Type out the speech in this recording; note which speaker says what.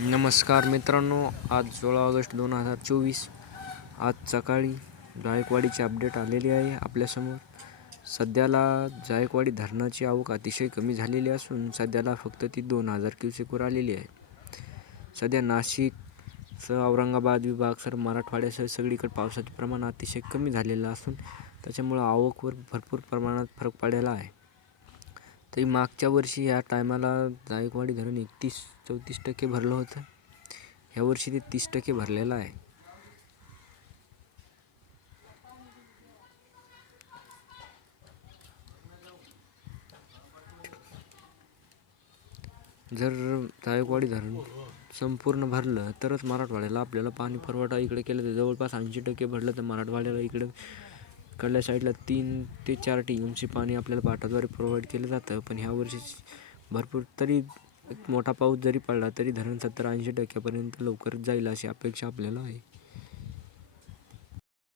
Speaker 1: नमस्कार मित्रांनो आज सोळा ऑगस्ट दोन हजार चोवीस. आज सकाळी जायकवाडीची अपडेट आलेली आहे आपल्यासमोर. सध्याला जायकवाडी धरणाची आवक अतिशय कमी झालेली असून सध्याला फक्त ती दोन हजार क्युसेकवर आलेली आहे. सध्या नाशिक सह औरंगाबाद विभाग सर मराठवाड्यासह सगळीकडे पावसाचे प्रमाण अतिशय कमी झालेलं असून त्याच्यामुळं आवकवर भरपूर प्रमाणात फरक पडलेला आहे. तरी मागच्या वर्षी ह्या टायमाला जायकवाडी धरण एकतीस चौतीस टक्के भरलं होतं. ह्या वर्षी ते तीस टक्के भरलेलं आहे. जर जायकवाडी धरण संपूर्ण भरलं तरच मराठवाड्याला आपल्याला पाणी पुरवठा इकडे केलं तर जवळपास ऐंशी टक्के भरलं तर मराठवाड्याला इकडे कडल्या साईडला तीन ते चार टी एम सी पाणी आपल्याला पाटाद्वारे प्रोव्हाइड केलं जातं. पण ह्या वर्षी भरपूर तरी एक मोठा पाऊस जरी पडला तरी धरण सत्तर ऐंशी टक्क्यापर्यंत लवकरच जाईल अशी अपेक्षा आपल्याला आहे.